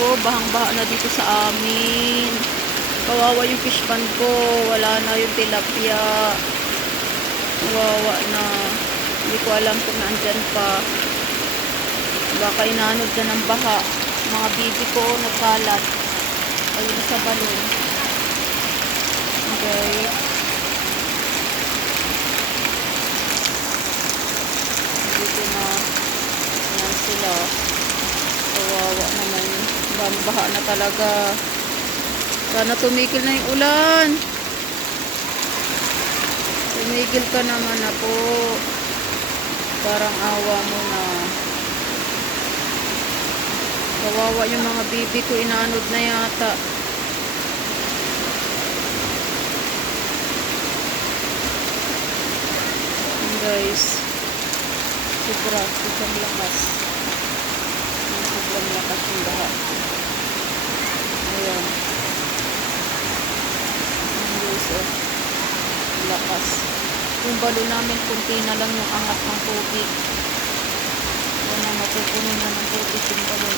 ko, bahang-baha na dito sa amin. Kawawa yung fish pan ko. Wala na yung tilapia. Kawawa na. Hindi ko alam kung nandyan pa. Baka inanod na ng baha. Mga bibi ko nagkalat. Ayun sa balon. Okay. Dito na. Ayan sila. Naman. Baha na talaga. Sana tumigil na yung ulan. Tumigil ka naman na po. Parang awa mo na. Kawawa yung mga bibi ko. Inanod na yata. Guys. Sobra. Sobrang lakas. Ayan, Sobrang lakas yung baha. Ayan. Ayan guys, oh. Lakas. Yung balo namin, kunti na lang yung angat ng tubig. Ayan na, matupunin na ng tubig yung balon.